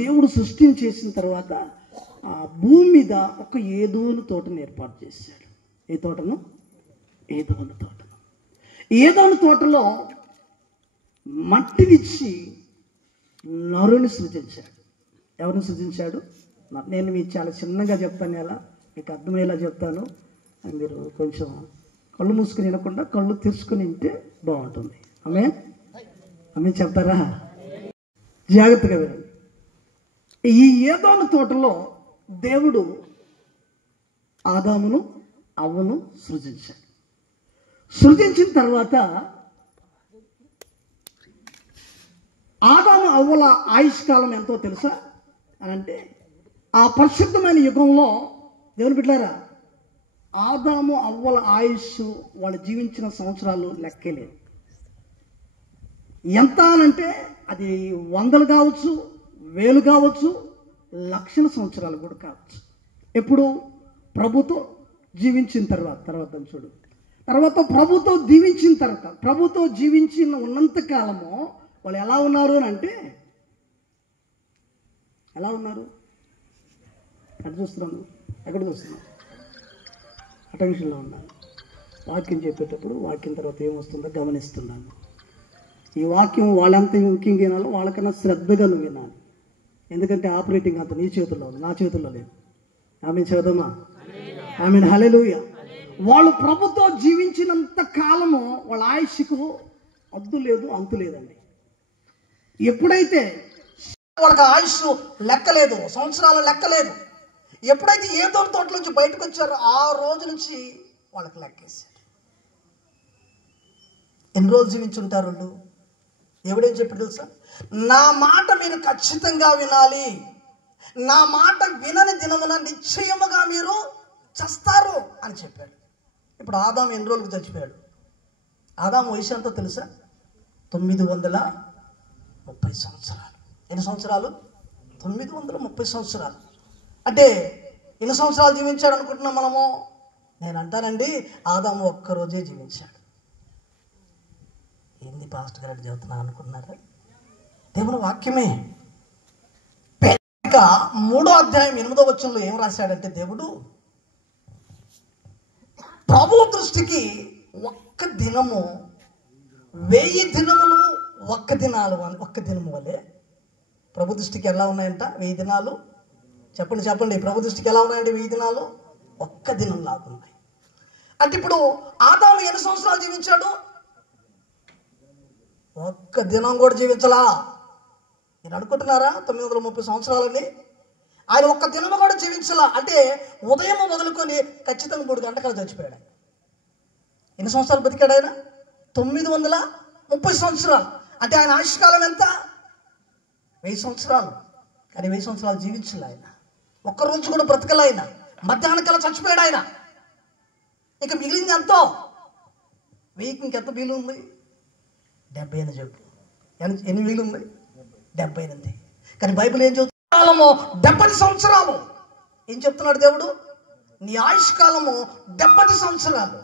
దేవుడు సృష్టించేసిన తర్వాత ఆ భూమి మీద ఒక ఏదోను తోటను ఏర్పాటు చేశాడు. ఏ తోటను? ఏదోను తోటను. ఏదోను తోటలో మట్టినిచ్చి నరుని సృజించాడు. ఎవరిని సృజించాడు? నేను మీకు చాలా చిన్నగా చెప్తాను, ఎలా మీకు అర్థమయ్యేలా చెప్తాను. మీరు కొంచెం కళ్ళు మూసుకుని వినకుండా కళ్ళు తెరుచుకుని వింటే బాగుంటుంది. ఆమె చెప్తారా? జాగ్రత్తగా వినండి. ఈ ఏదోను తోటలో దేవుడు ఆదామును అవ్వను సృజించాడు. సృజించిన తర్వాత ఆదాము అవ్వల ఆయుష్కాలం ఎంతో తెలుసా అని అంటే, ఆ పరిశుద్ధమైన యుగంలో దేవుని బిడ్డలారా, ఆదాము అవ్వల ఆయుష్ వాళ్ళు జీవించిన సంవత్సరాలు లెక్కలేదు. ఎంత అనంటే అది వందలు కావచ్చు, వేలు కావచ్చు, లక్షల సంవత్సరాలు కూడా కావచ్చు. ఎప్పుడు? ప్రభుతో జీవించిన తర్వాత చూడు, తర్వాత ప్రభుతో జీవించిన తర్వాత, ప్రభుతో జీవించిన ఉన్నంత కాలము వాళ్ళు ఎలా ఉన్నారు అని అంటే, ఎలా ఉన్నారు? ఎక్కడ చూస్తున్నాను? అటెన్షన్లో ఉన్నాను. వాక్యం చెప్పేటప్పుడు వాక్యం తర్వాత ఏమొస్తుందో గమనిస్తున్నాను. ఈ వాక్యం వాళ్ళంత ముఖ్యంగా వినాలో వాళ్ళకన్నా శ్రద్ధగా నువ్వు వినాలి. ఎందుకంటే ఆపరేటింగ్ అంత నీ చేతుల్లో ఉంది, నా చేతుల్లో లేదు. ఆమె చదువుమా, ఆమె హల్లెలూయా. వాళ్ళు ప్రభుతో జీవించినంత కాలము వాళ్ళ ఆయుష్కు అద్దు లేదు, అంతు లేదండి. ఎప్పుడైతే వాళ్ళకి ఆయుష్ లెక్కలేదు, సంవత్సరాల లెక్కలేదు, ఎప్పుడైతే ఏదో తోట నుంచి బయటకు వచ్చారో ఆ రోజు నుంచి వాళ్ళకి లెక్కేశారు. ఎన్ని రోజులు జీవించుంటారు వాళ్ళు? దేవుడేం చెప్పాడు తెలుసా? నా మాట మీరు ఖచ్చితంగా వినాలి, నా మాట వినని దినమున నిశ్చయముగా మీరు చస్తారు అని చెప్పాడు. ఇప్పుడు ఆదాము ఎన్ని రోజులకు చచ్చిపోయాడు? ఆదాము వయసు ఎంతో తెలుసా? 930 సంవత్సరాలు. ఎన్ని సంవత్సరాలు? 930 సంవత్సరాలు. అంటే ఎన్ని సంవత్సరాలు జీవించాడు అనుకుంటున్నాం మనము? నేను అంటానండి, ఆదాము ఒక్కరోజే జీవించాడు. ఏంది పాస్టర్ గారు చెబుతున్నా అనుకున్నారా? దేవుని వాక్యమే. 3వ అధ్యాయం 8వ వచనంలో ఏం రాశాడంటే, దేవుడు ప్రభు దృష్టికి ఒక్క దినము 1000 దినములు ఒక్క దినము వలె. ప్రభు దృష్టికి ఎలా ఉన్నాయంట? 1000 దినాలు. చెప్పండి. ప్రభు దృష్టికి ఎలా ఉన్నాయండి? 1000 దినాలు ఒక్క దినం లాగా ఉన్నాయి. అంటే ఇప్పుడు ఆదాము ఎన్ని సంవత్సరాలు జీవించాడు? ఒక్క దినం కూడా జీవించలా. మీరు అనుకుంటున్నారా 930 సంవత్సరాలని? ఆయన ఒక్క దినం కూడా జీవించలా. అంటే ఉదయం మొదలుకొని ఖచ్చితంగా 3 గంటలు చచ్చిపోయాడు. ఎన్ని సంవత్సరాలు బతికాడు ఆయన? 930 సంవత్సరాలు. అంటే ఆయన ఆయుష్కాలం ఎంత? 1000 సంవత్సరాలు. కానీ 1000 సంవత్సరాలు జీవించాలి ఆయన. ఒక్కరోజు కూడా బ్రతకలే ఆయన. మధ్యాహ్నం కల్లా చచ్చిపోయాడు ఆయన. ఇక మిగిలింది ఎంతో? 1000కి ఇంకెంత మిగిలి ఉంది? 70 అని చెప్పు. ఎన్ని మిగిలి ఉంది? 78. కానీ బైబిల్ ఏం చెప్తుంది? కాలము 70 సంవత్సరాలు. ఏం చెప్తున్నాడు దేవుడు? నీ ఆయుష్ కాలము 70 సంవత్సరాలు.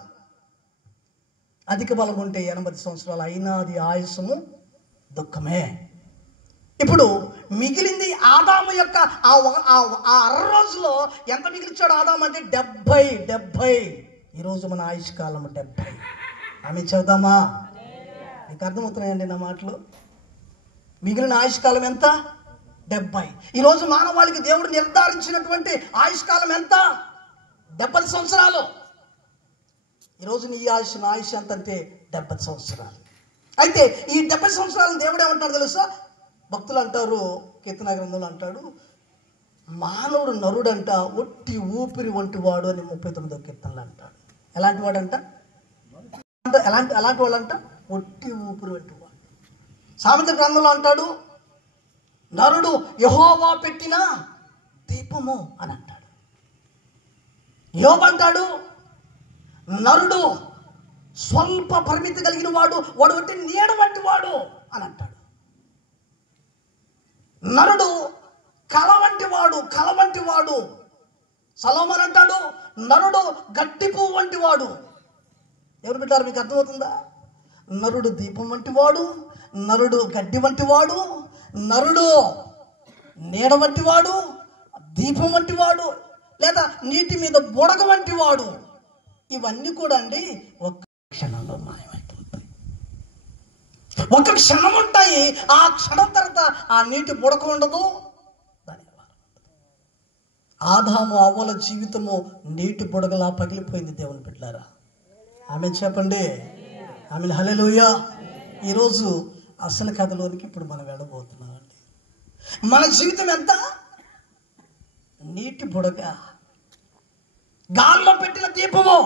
అధిక బలం ఉంటే 80 సంవత్సరాలు అయినా అది ఆయుషము దుఃఖమే. ఇప్పుడు మిగిలింది ఆదాము యొక్క ఆ 6 రోజుల్లో ఎంత మిగిలిచాడు ఆదాము అంటే 70. ఈరోజు మన ఆయుష్ కాలము 70. ఆమె చెబుదామా? మీకు అర్థమవుతున్నాయండి నా మాటలు? మిగిలిన ఆయుష్కాలం ఎంత? 70. ఈరోజు మానవాళికి దేవుడు నిర్ధారించినటువంటి ఆయుష్కాలం ఎంత? 70 సంవత్సరాలు. ఈరోజు నీ ఆయుష్ నా ఆయుష్ ఎంత అంటే 70 సంవత్సరాలు. అయితే ఈ 70 సంవత్సరాలను దేవుడు ఏమంటాడు తెలుసా? భక్తులు అంటారు, కీర్తన గ్రంథంలో అంటాడు, మానవుడు నరుడంట ఒట్టి ఊపిరి వంటి వాడు అని 39వ కీర్తనలో అంటాడు. ఎలాంటి వాడంట? అలాంటి వాళ్ళంట ఒట్టి ఊపిరి వంటి వాడు. సామెత గ్రంథంలో అంటాడు, నరుడు యెహోవా పెట్టిన దీపము అని అంటాడు. యోబు అంటాడు, నరుడు స్వల్ప పరిమితి కలిగిన వాడు, వాడు ఒట్టి నీడ వంటి వాడు అని అంటాడు. నరుడు కల వంటి వాడు. సొలొమోను అంటాడు, నరుడు గడ్డి పువ్వు వంటి వాడు. ఎవరు పెట్టారు? మీకు అర్థమవుతుందా? నరుడు దీపం వంటి వాడు, నరుడు గడ్డి వంటి వాడు, నరుడు నీడ వంటి వాడు, దీపం వంటి వాడు, లేదా నీటి మీద బుడగ వంటి వాడు. ఇవన్నీ కూడా అండి ఒక్క క్షణంలో మాయమైపోతాయి. ఒక క్షణం ఉంటాయి, ఆ క్షణం తర్వాత ఆ నీటి బుడక ఉండదు. ఆదాము అవ్వల జీవితము నీటి బుడగలా పగిలిపోయింది. దేవుని బిడ్డలారా, ఆమె చెప్పండి, ఆమె హల్లెలూయా. ఈరోజు అసలు కథలోనికి ఇప్పుడు మనం వెళ్ళబోతున్నామండి. మన జీవితం ఎంత? నీటి బుడగ, గాల్లో పెట్టిన దీపము.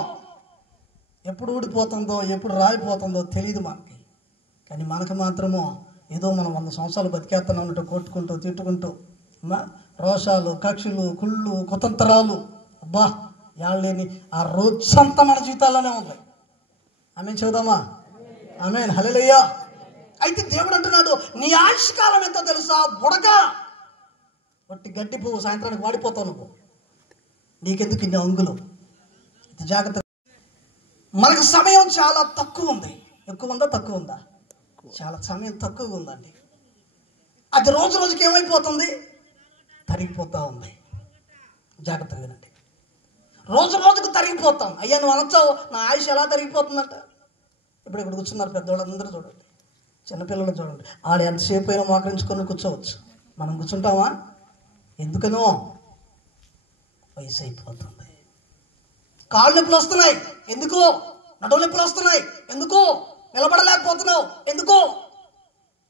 ఎప్పుడు ఊడిపోతుందో, ఎప్పుడు రాలిపోతుందో తెలియదు మనకి. కానీ మనకు మాత్రము ఏదో మనం 100 సంవత్సరాలు బతికేస్తున్నామంటూ కొట్టుకుంటూ తిట్టుకుంటూ రోషాలు, కక్షలు, కుళ్ళు, కుతంత్రాలు, అబ్బా యాళ్ళేని ఆ రోజంతా మన జీవితాల్లోనే ఉంది. ఆమె చూద్దామా? ఆమె హల్లెలూయా. అయితే దేవుడు అంటున్నాడు, నీ ఆయుష్కాలం ఎంతో తెలుసా? బుడగ, ఒట్టి గడ్డి పువ్వు, సాయంత్రానికి వాడిపోతావు నువ్వు. నీకెందుకు ఇన్ని అంగులు? ఇది జాగ్రత్త. మనకు సమయం చాలా తక్కువ ఉంది. ఎక్కువ ఉందా తక్కువ ఉందా? చాలా సమయం తక్కువగా ఉందండి. అది రోజు రోజుకి ఏమైపోతుంది? తరిగిపోతూ ఉంది. జాగ్రత్తగా వినండి. రోజు రోజుకు తరిగిపోతాం. అయ్యా నువ్వు అనొచ్చావు, నా ఆయుష్ ఎలా తరిగిపోతుందంట. ఇప్పుడు ఇక్కడ కూర్చున్నారు పెద్దవాళ్ళందరూ చూడండి, చిన్నపిల్లలు చూడండి. ఆడ ఎంతసేపు అయినా మోకరించుకొని కూర్చోవచ్చు. మనం కూర్చుంటామా? ఎందుకనో వయసు అయిపోతుంది. కాళ్ళు నొప్పులు వస్తున్నాయి, ఎందుకు? నడుము నొప్పులు వస్తున్నాయి, ఎందుకు? నిలబడలేకపోతున్నావు, ఎందుకు?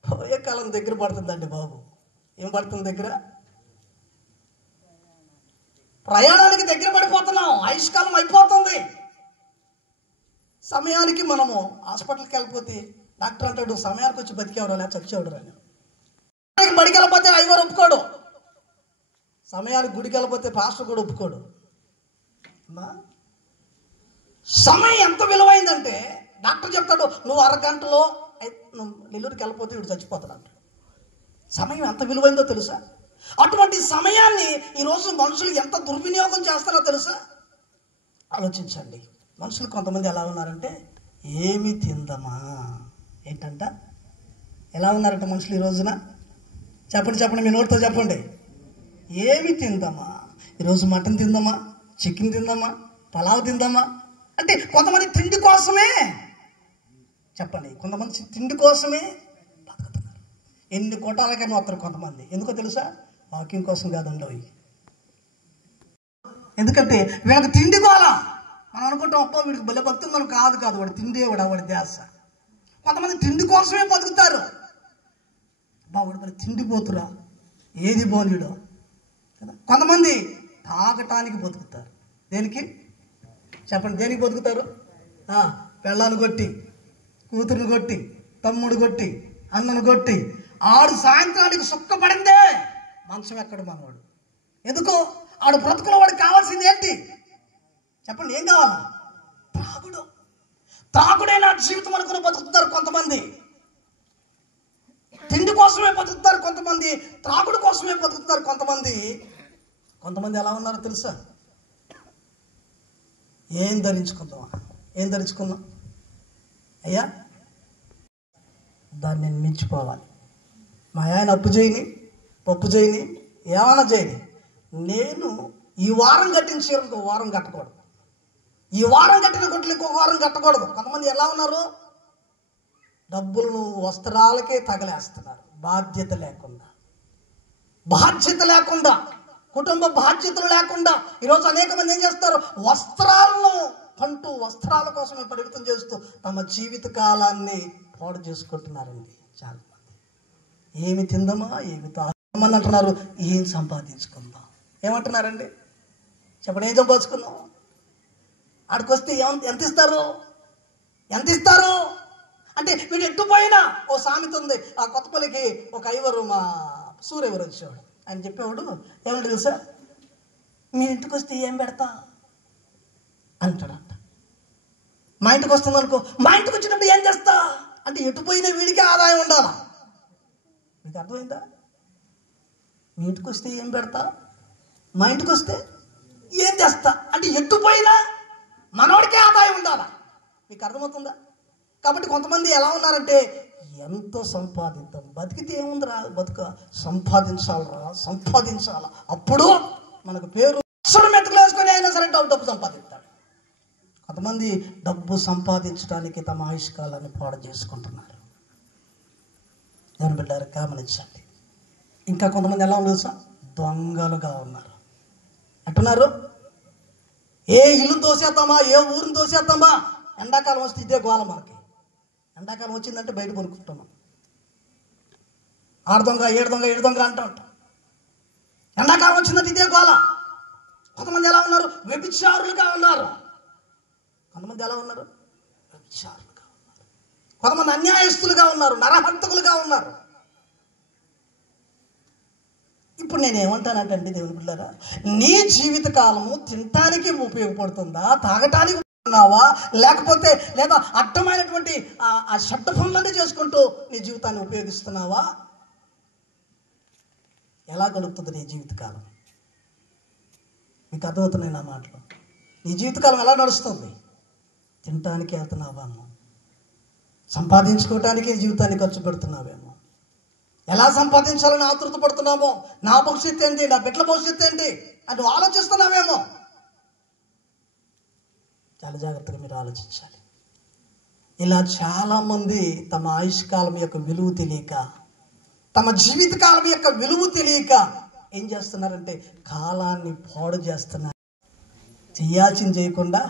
పోయే కాలం దగ్గర పడుతుందండి బాబు. ఏం పడుతుంది దగ్గర? ప్రయాణానికి దగ్గర పడిపోతున్నాం. ఆయుష్కాలం అయిపోతుంది. సమయానికి మనము హాస్పిటల్కి వెళ్ళిపోతే డాక్టర్ అంటాడు, సమయానికి వచ్చి బతికేవరా లేదా చచ్చేవాడు అని. బడికి వెళ్ళిపోతే ఐవర్ ఒప్పుకోడు. సమయానికి గుడికి వెళ్ళిపోతే పాస్టర్ కూడా ఒప్పుకోడు. సమయం ఎంత విలువైందంటే డాక్టర్ చెప్తాడు, నువ్వు అరగంటలో నెల్లూరుకి వెళ్ళిపోతే వీడు చచ్చిపోతాడు అంటాడు. సమయం ఎంత విలువైందో తెలుసా? అటువంటి సమయాన్ని ఈరోజు మనుషులు ఎంత దుర్వినియోగం చేస్తారో తెలుసా? ఆలోచించండి. మనుషులు కొంతమంది ఎలా ఉన్నారంటే, ఏమి తిందమా ఏంటంట, ఎలా ఉన్నారంటే మనుషులు ఈ రోజున? చెప్పండి చెప్పండి, మీ నోటితో చెప్పండి. ఏమి తిందామా? ఈరోజు మటన్ తిందామా, చికెన్ తిందామా, పలావ్ తిందామా అంటే కొంతమంది తిండి కోసమే. చెప్పండి, కొంతమంది తిండి కోసమే బతుకుతున్నారు. ఎన్ని కోటాలకైనా వస్తారు కొంతమంది. ఎందుకో తెలుసా? వాకింగ్ కోసం కాదండి. ఎందుకంటే వీళ్ళకి తిండి కోలా. మనం అనుకుంటాం, అప్పో వీడికి భలే భక్తులు. మనం కాదు కాదు, వాడు తిండే వాడి ధ్యాస. కొంతమంది తిండి కోసమే బతుకుతారు. వాడు మరి తిండిపోతురా, ఏది బోనిడో కదా. కొంతమంది తాగటానికి బతుకుతారు. దేనికి చెప్పండి? దేనికి బతుకుతారు? పెళ్ళాన్ని కొట్టి, కూతురుని కొట్టి, తమ్ముడు కొట్టి, అన్నను కొట్టి, ఆడు సాయంత్రానికి సుక్కపడిందే మంచం ఎక్కడ మనవాడు. ఎందుకు? ఆడు బ్రతుకులో వాడికి కావాల్సింది ఏంటి చెప్పండి? ఏం కావాలా? త్రాగుడు. త్రాగుడే నా జీవితం అనుకుని బతుకుతారు కొంతమంది. తిండి కోసమే బతుకుతారు కొంతమంది, త్రాగుడు కోసమే బతుకుతారు కొంతమంది. కొంతమంది ఎలా ఉన్నారో తెలుసా? ఏం ధరించుకుందామా? ఏం ధరించుకుందాం అయ్యా, దాన్ని నేను మించిపోవాలి. మా ఆయన అప్పు చేయని, పప్పు చేయని, ఏమైనా చేయని, నేను ఈ వారం కట్టిన చీర ఇంకో వారం కట్టకూడదు, ఈ వారం కట్టిన గుడ్లు ఇంకొక వారం కట్టకూడదు. కొంతమంది ఎలా ఉన్నారు? డబ్బులను వస్త్రాలకే తగలేస్తున్నారు. బాధ్యత లేకుండా, బాధ్యత లేకుండా, కుటుంబ బాధ్యతలు లేకుండా ఈరోజు అనేక మంది ఏం చేస్తారు? వస్త్రాలను కొంటూ వస్త్రాల కోసమే పరిమితం చేస్తూ తమ జీవిత కాలాన్ని పాడు చేసుకుంటున్నారండి చాలా మంది. ఏమి తిందామా, ఏమి తాగమని అంటున్నారు. ఏం సంపాదించుకుందాం ఏమంటున్నారండి? చెప్పండి, ఏం సంపాదించుకుందాం? ఆడికి వస్తే ఎంత ఇస్తారు? ఎంత ఇస్తారు అంటే వీడు ఎట్టు పోయినా ఓ సామెత ఉంది. ఆ కొత్తపల్లికి ఒక ఐవరు, మా సూర్యవరు వచ్చేవాడు. ఆయన చెప్పేవాడు, ఏమంటే తెలుసా, మీ ఇంటికి వస్తే ఏం పెడతా అంటాడంట. మా ఇంటికి వస్తుంది అనుకో, మా ఇంటికి వచ్చినప్పుడు ఏం చేస్తా అంటే ఎటు పోయినా వీడికి ఆదాయం ఉండాలా. మీకు అర్థమైందా? మీ ఇంటికి వస్తే ఏం పెడతా, మా ఇంటికి వస్తే ఏం చేస్తా అంటే ఎటు పోయినా మనోడికే ఆదాయం ఉండాలా. మీకు అర్థమవుతుందా? కాబట్టి కొంతమంది ఎలా ఉన్నారంటే, ఎంత సంపాదిద్దాం, బతికితే ఏముందిరా, సంపాదించాలా. అప్పుడు మనకు పేరు మెతుకులు వేసుకొని అయినా సరే డబ్బు సంపాదిస్తాడు. కొంతమంది డబ్బు సంపాదించడానికి తమ ఆయుష్కాలాన్ని పాడు చేసుకుంటున్నారు. దేవుని బిడ్డలారా గమనించండి. ఇంకా కొంతమంది ఎలా ఉన్నారు సార్, దొంగలుగా ఉన్నారు. అంటున్నారు, ఏ ఇల్లు తోసేద్దామా, ఏ ఊరిని తోసేద్దామా, ఎండాకాలం వస్తే ఇదే గోల. మనకి ఎండాకాలం వచ్చిందంటే బయట కొనుక్కుంటున్నాం. ఆడు దొంగ, ఏడు దొంగ, ఏడు దొంగ అంటూ ఉంటాం. ఎండాకాలం వచ్చిందంటే ఇదే గోల. కొంతమంది ఎలా ఉన్నారు, వ్యభిచారులుగా ఉన్నారు. కొంతమంది ఎలా ఉన్నారు, వ్యభిచారులుగా ఉన్నారు. కొంతమంది అన్యాయస్తులుగా ఉన్నారు, నరహంతకులుగా ఉన్నారు. ఇప్పుడు నేను ఏమంటానంటే దేవుని బిడ్డలారా, నీ జీవిత కాలము తినటానికి ఉపయోగపడుతుందా, తాగటానికి ఉన్నావా, లేదా అడ్డమైనటువంటి ఆ షడ్డ పనులన్నీ చేసుకుంటూ నీ జీవితాన్ని ఉపయోగిస్తున్నావా? ఎలా గడుపుతుంది నీ జీవితకాలం? మీకు అర్థమవుతున్నాయి నా మాటలు? నీ జీవితకాలం ఎలా నడుస్తుంది? తినటానికి వెళ్తున్నావేమో, సంపాదించుకోవటానికి జీవితాన్ని ఖర్చు పెడుతున్నావేమో, ఎలా సంపాదించాలని ఆతృత పడుతున్నామో, నా భవిష్యత్తు ఏంటి, నా బిడ్డల భవిష్యత్తు ఏంటి అని ఆలోచిస్తున్నావేమో. చాలా జాగ్రత్తగా మీరు ఆలోచించాలి. ఇలా చాలామంది తమ ఆయుష్కాలం యొక్క విలువ తెలియక, తమ జీవితకాలం యొక్క విలువ తెలియక ఏం చేస్తున్నారంటే కాలాన్ని పాడు చేస్తున్నారు. చేయాల్సింది చేయకుండా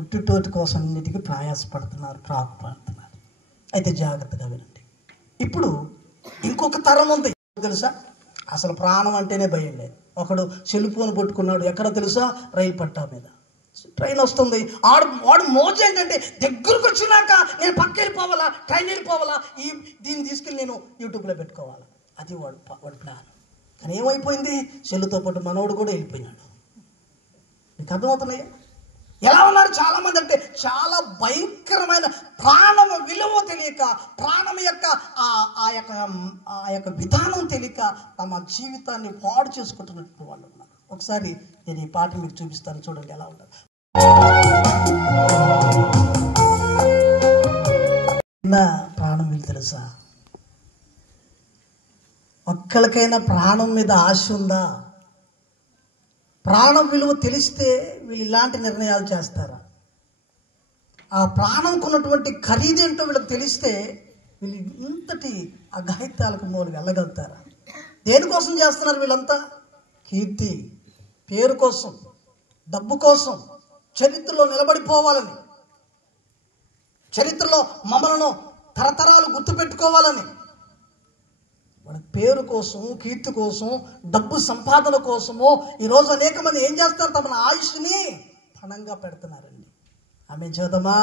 ఒట్టుటోటి కోసం అన్నిటికీ ప్రయాసపడుతున్నారు, ప్రాకుపడుతున్నారు. అయితే జాగ్రత్తగా వినండి. ఇప్పుడు ఇంకొక తరం ఉంది తెలుసా. అసలు ప్రాణం అంటేనే భయం లేదు. ఒకడు సెల్ ఫోన్ పట్టుకున్నాడు, ఎక్కడ తెలుసా, రైలు పట్టా మీద. ట్రైన్ వస్తుంది, వాడు మోజు ఏంటంటే దగ్గరకు వచ్చినాక నేను పక్క వెళ్ళిపోవాలా, ట్రైన్ వెళ్ళిపోవాలా, దీన్ని తీసుకెళ్ళి నేను యూట్యూబ్లో పెట్టుకోవాలా. అది వాడి ప్లాన్. కానీ ఏమైపోయింది, సెల్లుతో పాటు మనోడు కూడా వెళ్ళిపోయినాడు. మీకు అర్థమవుతున్నాయి? ఎలా ఉన్నారు చాలామంది అంటే చాలా భయంకరమైన ప్రాణం విలువ తెలియక, ప్రాణం యొక్క ఆ యొక్క విధానం తెలియక తమ జీవితాన్ని పాడు చేసుకుంటున్నట్టు వాళ్ళు ఉన్నారు. ఒకసారి నేను ఈ పాట మీకు చూపిస్తాను, చూడండి ఎలా ఉంటుంది. ప్రాణం విలువ తెలుసా? ఒక్కరికైనా ప్రాణం మీద ఆశ ఉందా? ప్రాణం విలువ తెలిస్తే వీళ్ళు ఇలాంటి నిర్ణయాలు చేస్తారా? ఆ ప్రాణంకు ఉన్నటువంటి ఖరీదేంటో వీళ్ళకి తెలిస్తే వీళ్ళు ఇంతటి అఘాయిత్యాలకు మూలు వెళ్ళగలుగుతారా? దేనికోసం చేస్తున్నారు వీళ్ళంతా? కీర్తి, పేరు కోసం, డబ్బు కోసం, చరిత్రలో నిలబడిపోవాలని, చరిత్రలో మమ్మలను తరతరాలు గుర్తుపెట్టుకోవాలని, వాళ్ళ పేరు కోసం, కీర్తి కోసం, డబ్బు సంపాదన కోసమో ఈరోజు అనేక మంది ఏం చేస్తారు, తమ ఆయుష్ని పణంగా పెడుతున్నారండి. ఆమె చేద్దామా?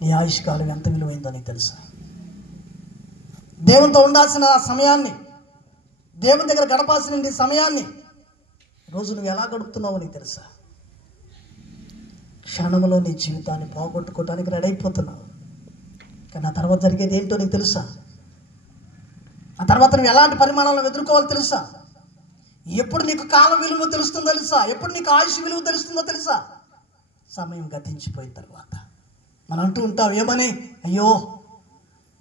నీ ఆయుష్కాలం ఎంత విలువైందో నీకు తెలుసా? దేవునితో ఉండాల్సిన సమయాన్ని, దేవుని దగ్గర గడపాల్సిన సమయాన్ని రోజు నువ్వు ఎలా గడుపుతున్నావో నీకు తెలుసా? క్షణంలో నీ జీవితాన్ని పోగొట్టుకోవడానికి రెడీ అయిపోతున్నావు. కానీ ఆ తర్వాత జరిగేది ఏంటో నీకు తెలుసా? ఆ తర్వాత నువ్వు ఎలాంటి పరిమాణాలను ఎదుర్కోవాలో తెలుసా? ఎప్పుడు నీకు కాల విలువ తెలుస్తుందో తెలుసా? ఎప్పుడు నీకు ఆయుష్ విలువ తెలుస్తుందో తెలుసా? సమయం గతించిపోయిన తర్వాత మనం అంటూ ఉంటాం ఏమని, అయ్యో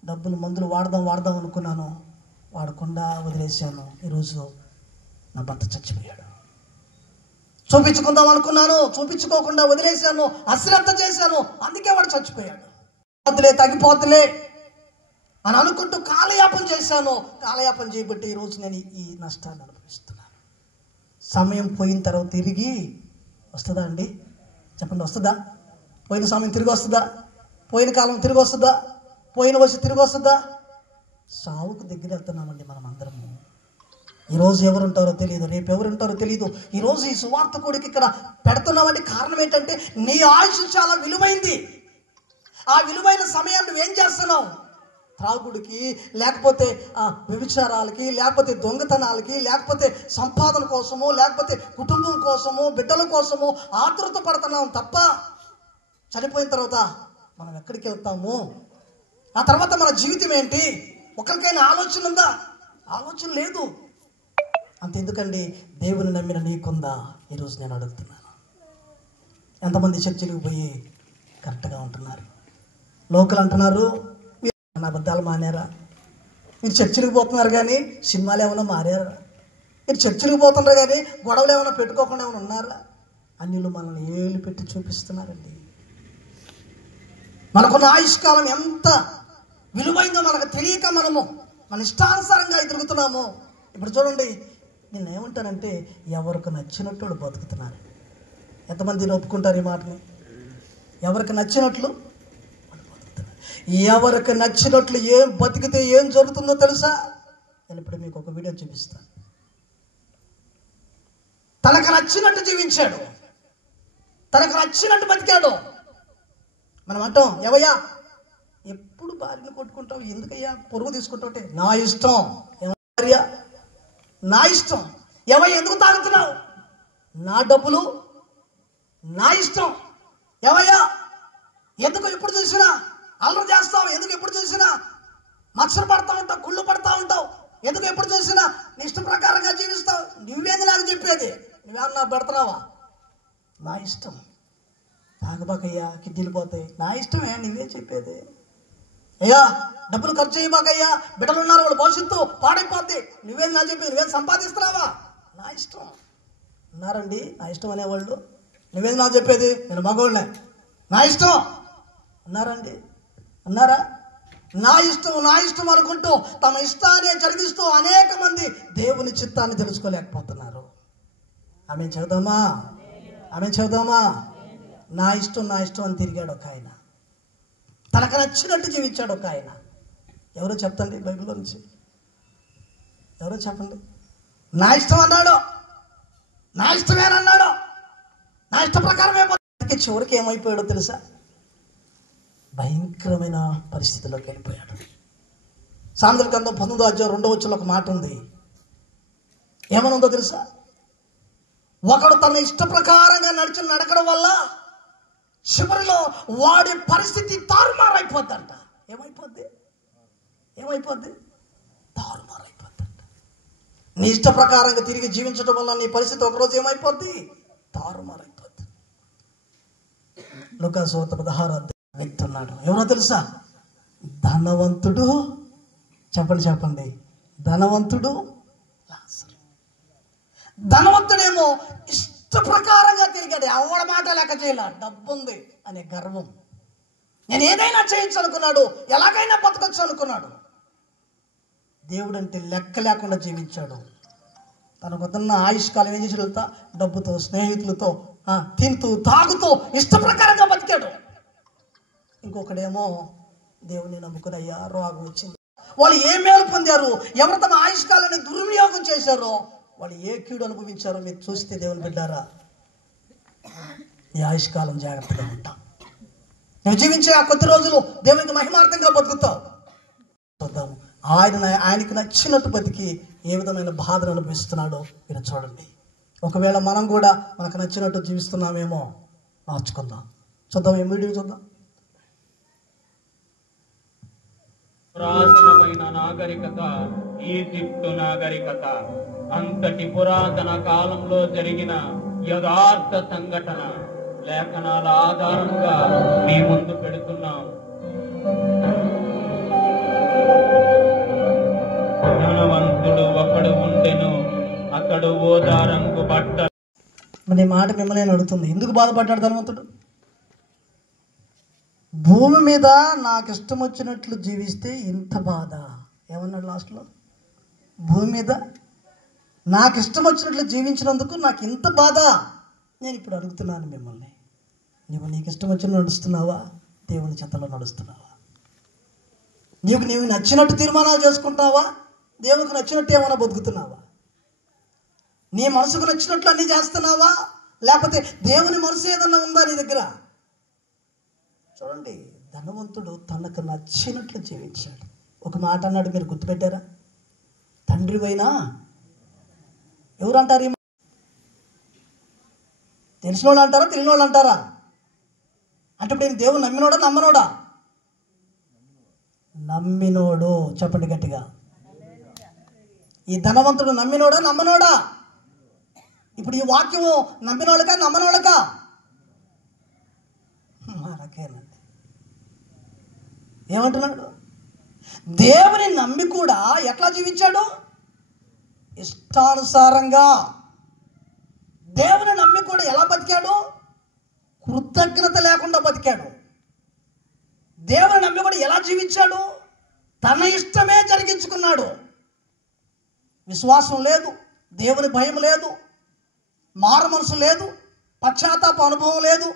డబ్బులు మందులు వాడదాం అనుకున్నాను, వాడకుండా వదిలేశాను, ఈరోజు నా భర్త చచ్చిపోయాడు. చూపించుకుందాం అనుకున్నాను, చూపించుకోకుండా వదిలేశాను, అశ్రద్ధ చేశాను, అందుకే వాడు చచ్చిపోయాడు. తగ్గిపోతులే అని అనుకుంటూ కాలయాపన చేశాను. కాలయాపన చేయబట్టి ఈరోజు నేను ఈ నష్టాన్ని అనుభవిస్తున్నాను. సమయం పోయిన తర్వాత తిరిగి వస్తుందా అండి? చెప్పండి, వస్తుందా? పోయిన సమయం తిరిగి వస్తుందా? పోయిన కాలం తిరిగి వస్తుందా? పోయిన వయసు తిరిగి వస్తుందా? సావుకు దగ్గర వెళ్తున్నామండి మనం అందరము. ఈరోజు ఎవరు ఉంటారో తెలియదు, రేపు ఎవరు ఉంటారో తెలియదు. ఈరోజు ఈ సువార్త కొడుకు ఇక్కడ పెడుతున్నామంటే కారణం ఏంటంటే నీ ఆయుష్ చాలా విలువైంది. ఆ విలువైన సమయాన్ని నువ్వేం చేస్తున్నావు? త్రాగుడికి, లేకపోతే వ్యభిచారాలకి, లేకపోతే దొంగతనాలకి, లేకపోతే సంపాదన కోసమో, లేకపోతే కుటుంబం కోసమో, బిడ్డల కోసమో ఆతృత పడుతున్నాం తప్ప చనిపోయిన తర్వాత మనం ఎక్కడికి వెళ్తాము? ఆ తర్వాత మన జీవితం ఏంటి? ఒకరికైనా ఆలోచన ఉందా? ఆలోచన లేదు. అంతెందుకండి, దేవుని నమ్మిన నీకుందా? ఈరోజు నేను అడుగుతున్నాను. ఎంతమంది చర్చిలకు పోయి కరెక్ట్గా ఉంటున్నారు? లోకల్ అంటున్నారు మీరు అబద్ధాలు మానేరా? మీరు చర్చిలకు పోతున్నారు కానీ సినిమాలు ఏమైనా మారారా? మీరు చర్చిలకు పోతున్నారు కానీ గొడవలు ఏమైనా పెట్టుకోకుండా ఏమైనా ఉన్నారా? అన్నిలు మనల్ని ఏళ్ళు పెట్టి చూపిస్తున్నారండి. మనకున్న ఆయుష్కాలం ఎంత విలువైందో మనకు తెలియక మనము మన ఇష్టానుసారంగా తిరుగుతున్నాము. ఇప్పుడు చూడండి, నేను ఏమంటానంటే ఎవరికి నచ్చినట్లు బతుకుతున్నారు. ఎంతమంది ఒప్పుకుంటారు ఈ మాటని? ఎవరికి నచ్చినట్లు బతుకుతున్నారు. ఎవరికి నచ్చినట్లు ఏం బతికితే ఏం జరుగుతుందో తెలుసా? నేను ఇప్పుడు మీకు ఒక వీడియో చూపిస్తాను. తనకు నచ్చినట్టు జీవించాడు, తనకు నచ్చినట్టు బతికాడు. మనం అంటాం, ఎవయ్యా ఎప్పుడు భార్యను కొట్టుకుంటావు, ఎందుకయ్యా పొరుగు తీసుకుంటావు? నా ఇష్టం. భార్య నా ఇష్టం. ఎవయ్య ఎందుకు తాగుతున్నావు? నా డబ్బులు నా ఇష్టం. ఎవయ్యా ఎందుకు ఎప్పుడు చూసినా అల్లరి చేస్తావు? ఎందుకు ఎప్పుడు చూసినా మత్సర పడతా ఉంటావు, కుళ్ళు పడతా ఉంటావు? ఎందుకు ఎప్పుడు చూసినా నీ ఇష్ట ప్రకారంగా జీవిస్తావు? నువ్వేది నాకు చెప్పేది? నువ్వేమన్నా పెడుతున్నావా? నా ఇష్టం. తాగబాకయ్యా, కిడ్నీలు పోతాయి. నా ఇష్టమే, నువ్వే చెప్పేది. అయ్యా డబ్బులు ఖర్చు చేయబాకయ్యా, బిడ్డలు ఉన్నారు, వాళ్ళ భవిష్యత్తు పాడైపోద్ది. నువ్వేది నా చెప్పేది? నువ్వేది సంపాదిస్తున్నావా? నా ఇష్టం. ఉన్నారండి నా ఇష్టం అనేవాళ్ళు. నువ్వేది నా చెప్పేది? నేను మగోళ్ళే, నా ఇష్టం. ఉన్నారండి? ఉన్నారా? నా ఇష్టం నా ఇష్టం అనుకుంటూ తమ ఇష్టాన్ని జరిగిస్తూ అనేక మంది దేవుని చిత్తాన్ని తెలుసుకోలేకపోతున్నారు. ఆమె చదువుదామా? ఆమె చదువుదామా? నా ఇష్టం నా ఇష్టం అని తిరిగాడు ఒక ఆయన. తనకు నచ్చినట్టు జీవించాడు ఒక ఆయన. ఎవరో చెప్తండి బైబిల్లో నుంచి, ఎవరో చెప్పండి. నా ఇష్టం అన్నాడు, నా ఇష్టమేనన్నాడు, నా ఇష్ట ప్రకారమే. చివరికి ఏమైపోయాడో తెలుసా? భయంకరమైన పరిస్థితిలోకి వెళ్ళిపోయాడు. సామెతల గ్రంథం 19వ అధ్యాయం 2వ వచనంలో ఒక మాట ఉంది. ఏమనుందో తెలుసా? ఒకడు తన ఇష్ట ప్రకారంగా నడిచిన నడకడం వల్ల చివరిలో వాడి పరిస్థితి తారుమారైపోద్దంట. ఏమైపోద్ది? ఏమైపోద్ది? తారుమారైపోద్దంట. నీ ఇష్ట ప్రకారంగా తిరిగి జీవించడం వల్ల నీ పరిస్థితి ఒకరోజు ఏమైపోద్ది? తారుమారైపోద్ది. లూకా సువార్త 16వ వ్యక్తి ఉన్నాడు. ఎవరో తెలుసా? ధనవంతుడు. చెప్పండి చెప్పండి. ధనవంతుడు లాజరు. ధనవంతుడేమో ఇష్ట ప్రకారంగా తిరిగాడు. ఎవరి మాట లెక్క చేయలే. డబ్బు ఉంది అనే గర్వం. నేను ఏదైనా చేయొచ్చు అనుకున్నాడు, ఎలాగైనా బతకొచ్చు అనుకున్నాడు. దేవుడు అంటే లెక్క లేకుండా జీవించాడు. తనకున్న ఆయుష్కాలం ఏం చేసి వెళ్తా? డబ్బుతో, స్నేహితులతో తింటూ తాగుతూ ఇష్ట ప్రకారంగా బతికాడు. ఇంకొకడేమో దేవుని నమ్ముకుని, అయ్యా రోగం వచ్చింది. వాళ్ళు ఏ మేలు పొందారు? ఎవరు తమ ఆయుష్కాలాన్ని దుర్వినియోగం చేశారో వాళ్ళు ఏ కీడు అనుభవించారో మీరు చూస్తే దేవుని బిడ్డారా, ఈ ఆయుష్కాలం జాగ్రత్తగా ఉంటాం. నువ్వు జీవించే ఆ కొద్ది రోజులు దేవునికి మహిమార్థంగా బతుకుతావు. చూద్దాము ఆయనకి నచ్చినట్టు బతికి ఏ విధమైన బాధను అనుభవిస్తున్నాడో మీరు చూడండి. ఒకవేళ మనం కూడా మనకు నచ్చినట్టు జీవిస్తున్నామేమో మార్చుకుందాం. చూద్దాం, ఏం వీడియో చూద్దాం. పురాతనమైన నాగరికత ఈజిప్టు నాగరికత. అంతటి పురాతన కాలంలో జరిగిన యథార్థ సంఘటన లేఖనాల ఆధారంగా మీ ముందు పెడుతున్నాం. ధనవంతుడు ఒకడు ఉండెను, అతడు ఓదా రంగు బట్ట. మరి ఈ మాట మిమ్మల్ని అడుగుతుంది, ఎందుకు బాధపడ్డాడు ధనవంతుడు? భూమి మీద నాకు ఇష్టం వచ్చినట్లు జీవిస్తే ఇంత బాధ. ఏమన్నాడు లాస్ట్లో? భూమి మీద నాకు ఇష్టం వచ్చినట్లు జీవించినందుకు నాకు ఇంత బాధ. నేను ఇప్పుడు అడుగుతున్నాను మిమ్మల్ని, నీకు ఇష్టం వచ్చినట్టు నడుస్తున్నావా? దేవుని చెంతలో నడుస్తున్నావా? నీవు నచ్చినట్టు తీర్మానాలు చేసుకుంటున్నావా? దేవునికి నచ్చినట్టు ఏమైనా బతుకుతున్నావా? నీ మనసుకు నచ్చినట్లు అన్నీ చేస్తున్నావా? లేకపోతే దేవుని మనసు ఏదన్నా ఉందా నీ దగ్గర? చూడండి, ధనవంతుడు తనకు నచ్చినట్లు జీవించాడు. ఒక మాట అన్నాడు, మీరు గుర్తుపెట్టారా? తండ్రివైనా ఎవరు అంటారు? తెలిసిన వాళ్ళు అంటారా, తెలియని వాళ్ళు అంటారా? అంటే ఇప్పుడు నేను దేవుడు నమ్మినోడా నమ్మనోడా? నమ్మినోడు. చెప్పండి గట్టిగా. ఈ ధనవంతుడు నమ్మినోడా నమ్మనోడా? ఇప్పుడు ఈ వాక్యము నమ్మినోళ్ళకా నమ్మనోళ్ళకా? మనకేనండి. ఏమంటున్నాడు? దేవుని నమ్మి కూడా ఎట్లా జీవించాడు? ఇష్టానుసారంగా. దేవుని నమ్మి కూడా ఎలా బతికాడు? కృతజ్ఞత లేకుండా బతికాడు. దేవుని నమ్మి కూడా ఎలా జీవించాడు? తన ఇష్టమే జరిగించుకున్నాడు. విశ్వాసం లేదు, దేవుని భయం లేదు, మారు మనసు లేదు, పశ్చాత్తాప అనుభవం లేదు.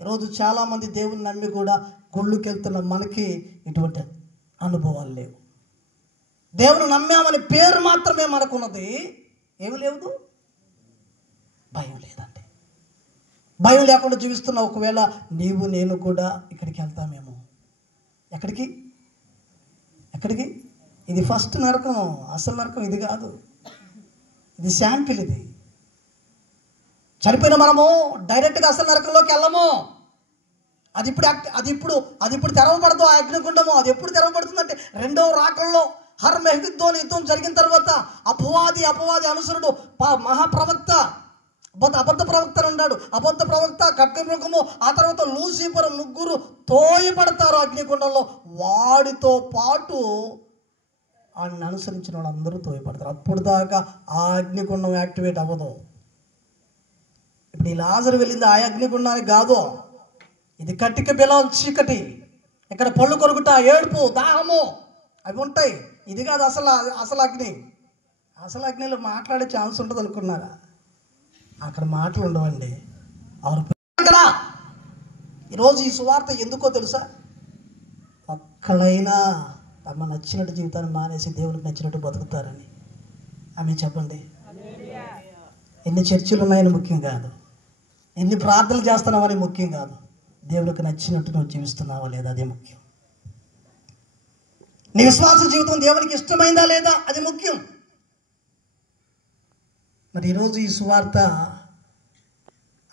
ఈరోజు చాలామంది దేవుని నమ్మి కూడా గుళ్ళుకెళ్తున్న మనకి ఇటువంటి అనుభవాలు లేవు. దేవుని నమ్మామని పేరు మాత్రమే మనకున్నది, ఏమి లేదు, భయం లేదండి. భయం లేకుండా జీవిస్తున్న ఒకవేళ నీవు నేను కూడా ఇక్కడికి వెళ్తామేమో. ఎక్కడికి? ఇది ఫస్ట్ నరకం. అసలు నరకం ఇది కాదు, ఇది శాంపిల్. ఇది చనిపోయిన మనము డైరెక్ట్గా అసలు నరకంలోకి వెళ్ళము. అది ఇప్పుడు తెరవబడదు. ఆ అగ్నిగుండము అది ఎప్పుడు తెరవబడుతుందంటే రెండవ రాకల్లో హర్మెగిద్దోని యుద్ధం జరిగిన తర్వాత అపవాది అనుసరుడు మహాప్రవక్త, అబద్ధ ప్రవక్త అన్నాడు. అబద్ధ ప్రవక్త, ఖడ్గమృగము, ఆ తర్వాత లూసిఫర్, ముగ్గురు తోయబడతారు అగ్నిగుండంలో. వాడితో పాటు వాడిని అనుసరించిన వాళ్ళందరూ తోయబడతారు. అప్పుడు దాకా ఆ అగ్నిగుండం యాక్టివేట్ అవ్వదు. ఇప్పుడు ఈ లాజరు వెళ్ళింది ఆ అగ్నిగుండానికి కాదు. ఇది కట్టిక బిలాల్ చీకటి. ఇక్కడ పళ్ళు కొరుకుట, ఏడుపు, దాహము అవి ఉంటాయి. ఇది కాదు అసలు అగ్ని. అసలు అగ్నిలో మాట్లాడే ఛాన్స్ ఉంటుంది అనుకున్నారా? అక్కడ మాటలు ఉండవండి. అక్కడ ఈరోజు ఈ సువార్త ఎందుకో తెలుసా? ఒక్కళ్ళైనా తమ నచ్చినట్టు జీవితాన్ని మానేసి దేవునికి నచ్చినట్టు బతుకుతారని. ఆమె చెప్పండి. ఎన్ని చర్చిలు ఉన్నాయని ముఖ్యం కాదు, ఎన్ని ప్రార్థనలు చేస్తున్నావని ముఖ్యం కాదు, దేవునికి నచ్చినట్టు నువ్వు జీవిస్తున్నావా లేదా అదే ముఖ్యం. నీ విశ్వాస జీవితం దేవునికి ఇష్టమైందా లేదా అది ముఖ్యం. మరి ఈరోజు ఈ సువార్త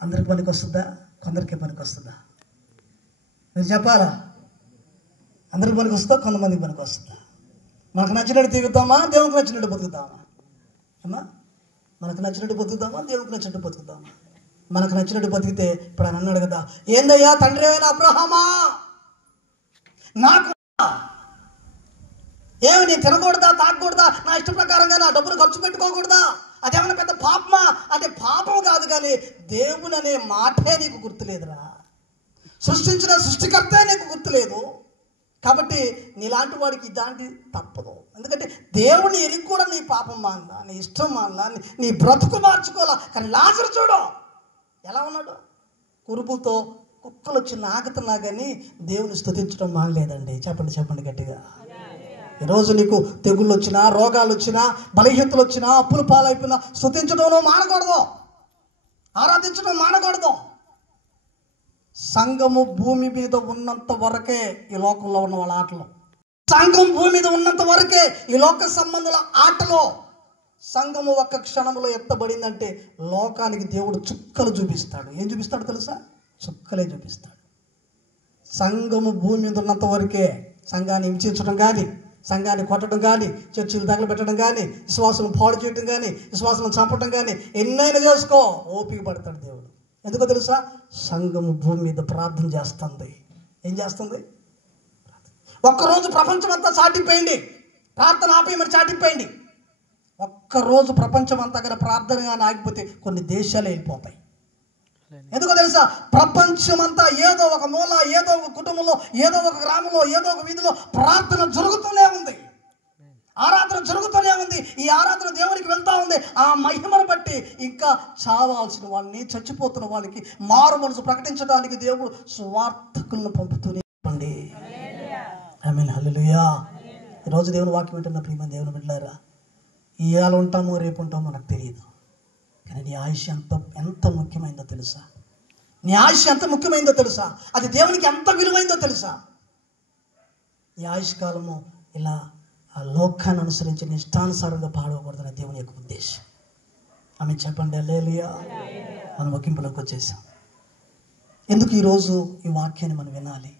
అందరికి పనికి వస్తుందా? కొందరికే పనికి వస్తుందా? మీరు చెప్పాలా? అందరికి పనికి వస్తుందా? కొంతమందికి పనికి వస్తుందా? మనకు నచ్చినట్టు తిరుగుతామా, దేవునికి నచ్చినట్టు బతుకుతామా? అమ్మా, మనకు నచ్చినట్టు బతుకుతామా, దేవునికి నచ్చినట్టు బతుకుతామా? మనకు నచ్చినట్టు బతికితే ఇప్పుడు ఆయన అన్నాడు కదా, ఏందయ్యా తండ్రి అయిన అబ్రహామా, నాకు ఏమి నేను తినకూడదా, తాగకూడదా, నా ఇష్ట ప్రకారంగా నా డబ్బులు ఖర్చు పెట్టుకోకూడదా? అదేమన్నా పెద్ద పాపమా అంటే పాపం కాదు, కానీ దేవుని అనే మాటే నీకు గుర్తులేదురా. సృష్టించిన సృష్టికర్తే నీకు గుర్తులేదు. కాబట్టి నీలాంటి వాడికి ఇలాంటి తప్పదు. ఎందుకంటే దేవుని ఎరిగి కూడా నీ పాపం మానలా, నీ ఇష్టం మానలా, నీ బ్రతుకు మార్చుకోవాలా. కానీ లాజరు చూడు ఎలా ఉన్నాడు? కురుపులతో కుక్కలు వచ్చి నాకుతున్నా కానీ దేవుని స్తుతించడం మానలేదండి. చెప్పండి గట్టిగా. ఈరోజు నీకు తెగుళ్ళు వచ్చినా, రోగాలు వచ్చినా, బలహీనతలు వచ్చినా, అప్పులు పాలైపోయినా స్తుతించడం మానకూడదు, ఆరాధించడం మానకూడదు. సంఘము భూమి మీద ఉన్నంత వరకే ఈ లోకంలో ఉన్న వాళ్ళ ఆటలు. సంఘం భూమి మీద ఉన్నంత వరకే ఈ లోక సంబంధుల ఆటలో. సంఘము ఒక్క క్షణంలో ఎత్తబడిందంటే లోకానికి దేవుడు చుక్కలు చూపిస్తాడు. ఏం చూపిస్తాడు తెలుసా? చుక్కలే చూపిస్తాడు. సంఘము భూమి మీద ఉన్నంత వరకే. సంఘాన్ని హింసించడం కానీ, సంఘాన్ని కొట్టడం కానీ, చర్చిలు తగలబెట్టడం కానీ, విశ్వాసం పాడు చేయడం కానీ, విశ్వాసం చంపడం కానీ ఎన్నైనా చేసుకో, ఓపిక పడతాడు దేవుడు. ఎందుకో తెలుసా? సంఘము భూమి మీద ప్రార్థన చేస్తుంది. ఏం చేస్తుంది? ఒక్కరోజు ప్రపంచం అంతా చాటిపోయింది, ప్రార్థన ఆపేయమని చాటిపోయింది. ఒక్కరోజు ప్రపంచం అంతా కానీ ప్రార్థనగా ఆగిపోతే కొన్ని దేశాలు వెళ్ళిపోతాయి. ఎందుకో తెలుసా? ప్రపంచమంతా ఏదో ఒక మూల, ఏదో ఒక కుటుంబంలో, ఏదో ఒక గ్రామంలో, ఏదో ఒక వీధిలో ప్రార్థన జరుగుతూనే ఉంది, ఆరాధన జరుగుతూనే ఉంది. ఈ ఆరాధన దేవునికి వెళ్తా ఉంది. ఆ మహిమను బట్టి ఇంకా చావాల్సిన వాళ్ళని, చచ్చిపోతున్న వాళ్ళకి మారు మనసు ప్రకటించడానికి దేవుడు స్వార్థకులను పంపుతూనే ఉండి. ఆమేన్, హల్లెలూయా. ఈరోజు దేవుని వాక్యం వింటున్న ప్రియమైన దేవుని బిడ్డలారా, ఇవాళ ఉంటామో రేపు ఉంటామో మనకు తెలియదు, కానీ నీ ఆయుష్ ఎంత ముఖ్యమైందో తెలుసా? నీ ఆయుష్ ఎంత ముఖ్యమైందో తెలుసా? అది దేవునికి ఎంత విలువైందో తెలుసా? ఈ ఆయుష్ కాలము ఇలా ఆ లోకాన్ని అనుసరించి ఇష్టానుసారంగా పాడవకూడదని దేవుని యొక్క ఉద్దేశం. ఆమె చెప్పండి హల్లెలూయా. మనం ముగింపులోకి వచ్చేసాం. ఎందుకు ఈరోజు ఈ వాక్యాన్ని మనం వినాలి?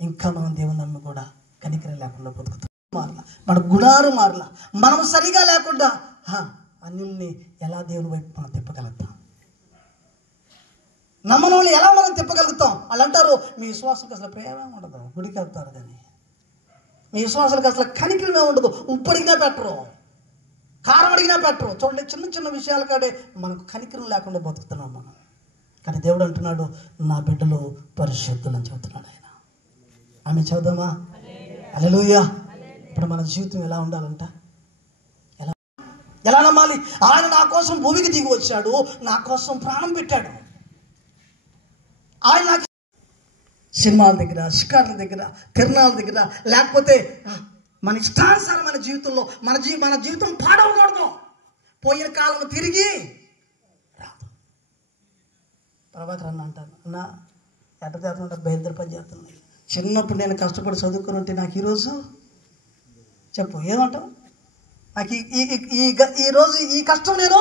ఇంకా మనం దేవుని నమ్మి కూడా కనికరం లేకుండా బతుకుతాం. మారలా, మన గుణాలు మారలా, మనం సరిగా లేకుండా అన్యుల్ని ఎలా దేవుని వైపు మనం తిప్పగలుగుతాం? నమ్మని వాళ్ళు ఎలా మనం తిప్పగలుగుతాం? వాళ్ళు అంటారు, మీ విశ్వాసాలకు అసలు ప్రేమే ఉండదు, గుడికి వెళ్తారు కానీ మీ విశ్వాసాలకు అసలు కనికరమే ఉండదు, ఉప్పు అడిగినా పెట్టరు, కారం అడిగినా పెట్టరు. చూడండి, చిన్న చిన్న విషయాల కాడే మనకు కనికరం లేకుండా బతుకుతున్నాం మనం. కానీ దేవుడు అంటున్నాడు, నా బిడ్డలు పరిశుద్ధులు అని చెబుతున్నాడు ఆయన. ఆమె చదువుదామా? హల్లెలూయా. ఇప్పుడు మన జీవితం ఎలా ఉండాలంట? ఎలా నమ్మాలి? ఆయన నా కోసం భూమికి దిగి వచ్చాడు, నా కోసం ప్రాణం పెట్టాడు. ఆయన నాకు సినిమాల దగ్గర, షికార్ల దగ్గర, తిరణాల దగ్గర, లేకపోతే మన ఇష్టానుసారమైన జీవితంలో మన జీవితం పాడవకూడదు. పోయిన కాలం తిరిగి రాదు. ప్రభాకర్ అన్న అంటాను, అన్న ఎట్ట చేస్తుంటే బయలుదేరి పని చేస్తుంది. చిన్నప్పుడు నేను కష్టపడి చదువుకుని ఉంటే నాకు ఈరోజు చెప్పు ఏమంటావు? నాకు ఈరోజు ఈ కష్టం నేను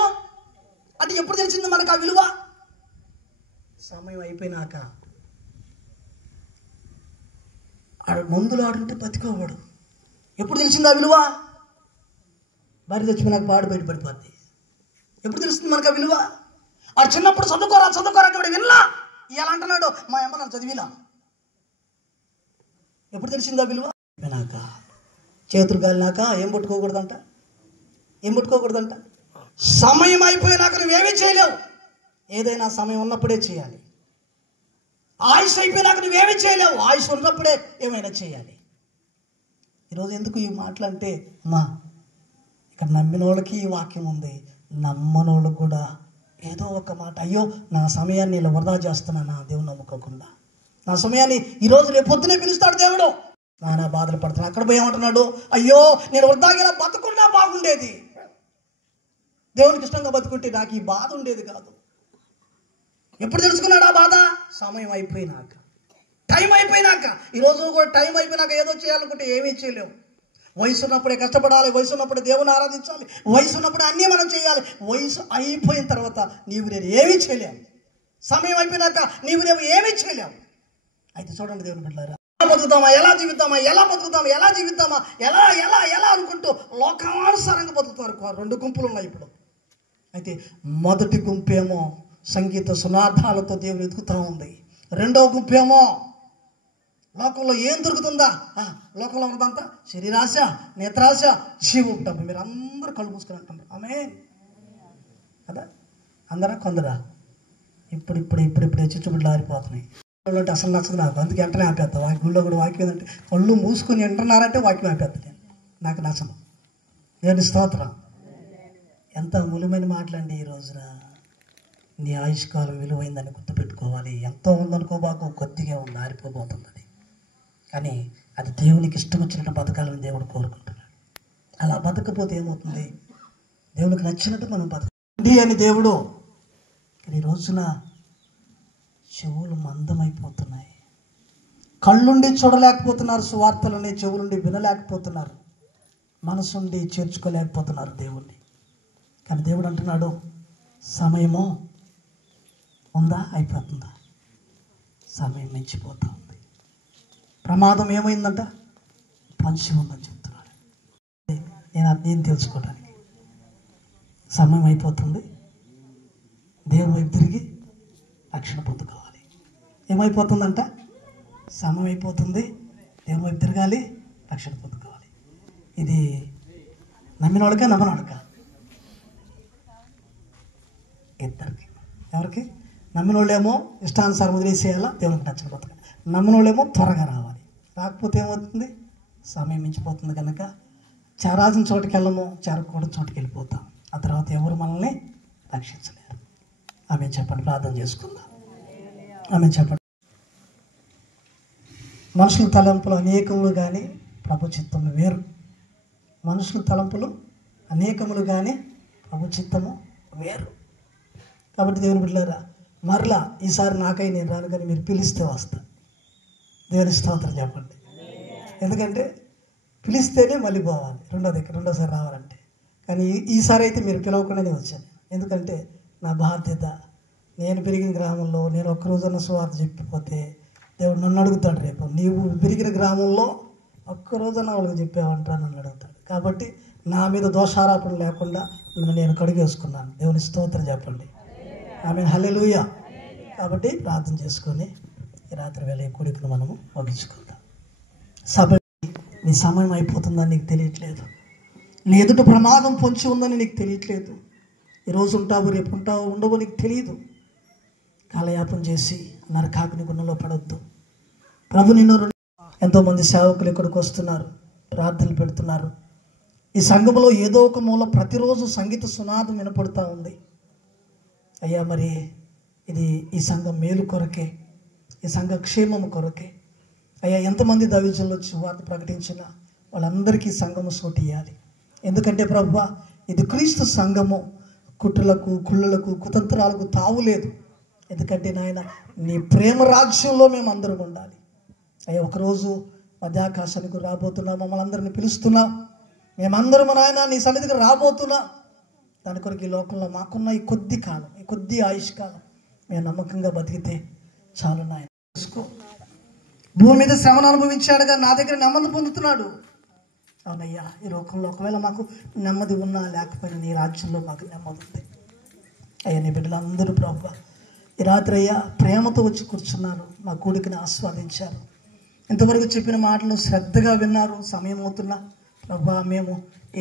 అంటే ఎప్పుడు తెలిసింది మనకు ఆ విలువ? సమయం అయిపోయినాక. మందులు ఆడుంటే బతికోవాడు. ఎప్పుడు తెలిసింది ఆ విలువ? భార్య తెచ్చిపోయినాక పాడు బయట పడిపోద్ది. ఎప్పుడు తెలుస్తుంది మనకు ఆ విలువ? ఆ చిన్నప్పుడు చదువుకోరా వినలా, ఇవాళ అంటున్నాడు మా అమ్మ నన్ను చదివిలా. ఎప్పుడు తెలిసింది ఆ విలువ? అయిపోయినాక, చేతులు కాలినాక ఏం పట్టుకోకూడదంట, సమయం అయిపోయినాక నువ్వేమీ చేయలేవు. ఏదైనా సమయం ఉన్నప్పుడే చేయాలి. ఆయుష్ అయిపోయినాక నువ్వేమీ చేయలేవు, ఆయుష్ ఉన్నప్పుడే ఏమైనా చేయాలి. ఈరోజు ఎందుకు ఈ మాటలు అంటే, ఇక్కడ నమ్మిన వాళ్ళకి ఈ వాక్యం ఉంది, నమ్మనోళ్ళకు కూడా ఏదో ఒక మాట, అయ్యో నా సమయాన్ని ఇలా వృధా చేస్తున్నానా దేవుని నమ్ముకోకుండా. నా సమయాన్ని ఈరోజు రేపు పొద్దునే పిలుస్తాడు దేవుడు. నానా బాధలు పడుతున్నా, అక్కడ పోయి ఏమంటున్నాడు, అయ్యో నేను వృధాగా బతుకున్నా బాగుండేది, దేవునికి ఇష్టంగా బతుకుంటే నాకు ఈ బాధ ఉండేది కాదు. ఎప్పుడు తెలుసుకున్నాడు ఆ బాధ? సమయం అయిపోయినాక, టైం అయిపోయినాక. ఈరోజు కూడా టైం అయిపోయినాక ఏదో చేయాలనుకుంటే ఏమీ చేయలేవు. వయసు ఉన్నప్పుడే కష్టపడాలి, వయసు ఉన్నప్పుడే దేవుని ఆరాధించాలి, వయసు ఉన్నప్పుడే అన్నీ మనం చేయాలి. వయసు అయిపోయిన తర్వాత నీవు నేను ఏమీ చేయలేము. సమయం అయిపోయినాక నీవు నేను ఏమీ చేయలేము. అయితే చూడండి దేవుని బిడ్డలారా, ఎలా జీవిద్దామా ఎలా అనుకుంటూ లోకానుసారంగా బతుకుతారు. రెండు గుంపులు ఉన్నాయి ఇప్పుడు. అయితే మొదటి గుంపేమో సంగీత సునాదాలతో దేవుని ఎదుగుతూ ఉంది. రెండవ గుంపేమో లోకంలో ఏం దొరుకుతుందా, లోకంలో ఉన్నదంతా శరీరాశ, నేత్రాశ, జీవం, డబ్బు. మీరు అందరూ కళ్ళు మూసుకొని అంటున్నారు ఆమేన్ కదా? అందరా కొందరా? ఇప్పుడే చిచ్చుబుడ్లు ఆరిపోతున్నాయి. అంటే అసలు నచ్చదు నాకు, అందుకే వెంటనే ఆపేస్తా. గుళ్ళో కూడా వాక్యం ఏంటంటే కళ్ళు మూసుకొని వింటున్నారంటే వాక్యం ఆపేస్తా నేను, నాకు నచ్చదు. దేవుని స్తోత్రం. ఎంత మూలమైన మాటలండి. ఈ రోజున నీ ఆయుష్కాలం విలువైందని గుర్తుపెట్టుకోవాలి. ఎంతో ఉందనుకోబాకు, కొద్దిగా ఉంది, ఆరిపోబోతుంది అది. కానీ అది దేవునికి ఇష్టం వచ్చినట్టు బతకాలని దేవుడు కోరుకుంటున్నాడు. అలా బతకపోతే ఏమవుతుంది? దేవునికి నచ్చినట్టు మనం బతకండి అని దేవుడు. కానీ ఈ రోజున చెవులు మందమైపోతున్నాయి, కళ్ళుండి చూడలేకపోతున్నారు సువార్తలని, చెవులుండి వినలేకపోతున్నారు, మనసుండి చేర్చుకోలేకపోతున్నారు దేవుణ్ణి. కానీ దేవుడు అంటున్నాడు, సమయము ఉందా, అయిపోతుందా? సమయం మించిపోతా ఉంది. ప్రమాదం ఏమైందంట? పంచి ఉందని చెప్తున్నాడు. నేను తెలుసుకోవడానికి సమయం అయిపోతుంది. దేవుని వైపు తిరిగి రక్షణ పొందుకోవాలి. ఏమైపోతుందంట? సమయం అయిపోతుంది, దేవుని వైపు తిరగాలి, రక్షణ పొందుకోవాలి. ఇది నమ్మినోడికా నమ్మనోడికా? ఇద్దరికి. ఎవరికి? నమ్మిన వాళ్ళేమో ఇష్టానుసారం వదిలేసేయాలా, దేవునికి నచ్చని బతకాలి. నమ్మిన వాళ్ళేమో త్వరగా రావాలి. రాకపోతే ఏమవుతుంది? సమయం మించిపోతుంది. కనుక చేరాల్సిన చోటుకి వెళ్ళము, చేరకూడని చోటుకి వెళ్ళిపోతాం. ఆ తర్వాత ఎవరు మనల్ని రక్షించలేరు. ఆమె చెప్పండి, ప్రార్థన చేసుకుందాం. ఆమె చెప్పండి. మనుషుల తలంపులు అనేకములు కానీ ప్రభు చిత్తము వేరు. మనుషుల తలంపులు అనేకములు కానీ ప్రభు చిత్తము వేరు. కాబట్టి దేవుని బిడ్డలారా, మరలా ఈసారి నాకై నేను రాను, కానీ మీరు పిలిస్తే వస్తా. దేవుని స్తోత్రం చెప్పండి. ఎందుకంటే పిలిస్తేనే మళ్ళీ పోవాలి, రెండోసారి రావాలంటే. కానీ ఈసారి అయితే మీరు పిలవకుండానే వచ్చాను. ఎందుకంటే నా బాధ్యత. నేను పెరిగిన గ్రామంలో నేను ఒక్కరోజన్న సువార్త చెప్పిపోతే దేవుడు నన్ను అడుగుతాడు, రేపు నీవు పెరిగిన గ్రామంలో ఒక్కరోజన్న వాళ్ళకి చెప్పావంటా నన్ను అడుగుతాడు. కాబట్టి నా మీద దోషారోపణ లేకుండా నేను కడిగేసుకున్నాను. దేవుని స్తోత్రం చెప్పండి. ఆమె హల్లెలూయా. కాబట్టి ప్రార్థన చేసుకొని ఈ రాత్రి వేళ ఈ కూడికను మనము ముగించుకుందాం. సభ నీ సమయం అయిపోతుందని నీకు తెలియట్లేదు. నీ ఎదుట ప్రమాదం పొంచి ఉందని నీకు తెలియట్లేదు. ఈరోజు ఉంటావు, రేపు ఉంటావు, ఉండవో నీకు తెలియదు. కాలయాపన చేసి నరకాగ్ని గుణంలో పడొద్దు. ప్రభు నిన్ను ఎంతోమంది సేవకులు ఇక్కడికి వస్తున్నారు, ప్రార్థనలు పెడుతున్నారు. ఈ సంఘంలో ఏదో ఒక మూల ప్రతిరోజు సంగీత సునాదం వినపడుతూ ఉంది. అయ్యా, మరి ఇది ఈ సంఘం మేలు కొరకే, ఈ సంఘ క్షేమము కొరకే. అయ్యా, ఎంతమంది దైవజనులు వచ్చి వార్త ప్రకటించినా వాళ్ళందరికీ సంఘము సోటి ఇవ్వాలి. ఎందుకంటే ప్రభువా, ఇది క్రీస్తు సంఘము. కుట్రలకు, కుళ్ళలకు, కుతంత్రాలకు తావులేదు. ఎందుకంటే నాయన, నీ ప్రేమ రాజ్యంలో మేము అందరం ఉండాలి. అయ్యా, ఒకరోజు మధ్యాకాశానికి రాబోతున్నాం, మమ్మల్ని అందరినీ పిలుస్తున్నాం. మేమందరం నాయన నీ సన్నిధికి రాబోతున్నాం. దాని కొరకు ఈ లోకంలో మాకున్న ఈ కొద్ది కాలం, ఈ కొద్ది ఆయుష్కాలం మేము నమ్మకంగా బతికితే చాలు నాయన. చూసుకో, భూమి మీద శ్రమను అనుభవించాడుగా నా దగ్గర నెమ్మది పొందుతున్నాడు. అవునయ్యా, ఈ లోకంలో ఒకవేళ మాకు నెమ్మది ఉన్నా లేకపోయినా నీ రాజ్యంలో మాకు నెమ్మది ఉంది. అయ్యా, నీ బిడ్డలందరూ ప్రభువా ఈ రాత్రి అయ్యా ప్రేమతో వచ్చి కూర్చున్నారు, మా కూడికని ఆస్వాదించారు. ఇంతవరకు చెప్పిన మాటలు శ్రద్ధగా విన్నారు. సమయం అవుతున్నా ప్రభువా, మేము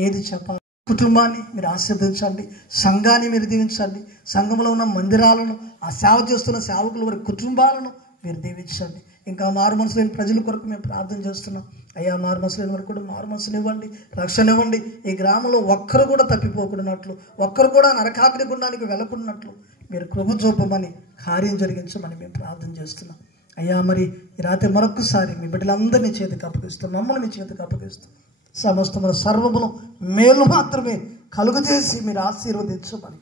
ఏది చెప్పాలి? కుటుంబాన్ని మీరు ఆశీర్వదించండి, సంఘాన్ని మీరు దీవించండి, సంఘంలో ఉన్న మందిరాలను, ఆ సేవ చేస్తున్న సేవకుల వారి కుటుంబాలను మీరు దీవించండి. ఇంకా మారు మనసు లేని ప్రజల కొరకు మేము ప్రార్థన చేస్తున్నాం. అయ్యా, మారు మనసు లేని వారికి కూడా మారు మనసుని ఇవ్వండి, రక్షణ ఇవ్వండి. ఈ గ్రామంలో ఒక్కరు కూడా తప్పిపోకున్నట్లు, ఒక్కరు కూడా నరకాగ్ని గుండానికి వెళ్ళకున్నట్లు మీరు కృప చూపమని, కార్యం జరిగించమని మేము ప్రార్థన చేస్తున్నాం. అయ్యా, మరి ఈ రాత్రి మరొకసారి మీ బిడ్డలందరినీ చేతికి అప్పగిస్తాం, మమ్మల్ని మీ చేతికి అప్పగిస్తాం. సమస్తమైన సర్వమును మేలు మాత్రమే కలుగజేసి మీరు ఆశీర్వదించమని,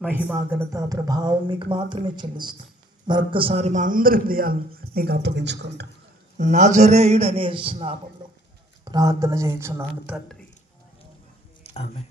మహిమ, ఘనత, ప్రభావం మీకు మాత్రమే చెల్లిస్తాం. మరొక్కసారి మా అందరి హృదయాలను మీకు అప్పగించుకుంటాం. నజరేయుడనే నామములో ప్రార్థన చేయించున్నాను తండ్రి. ఆమేన్.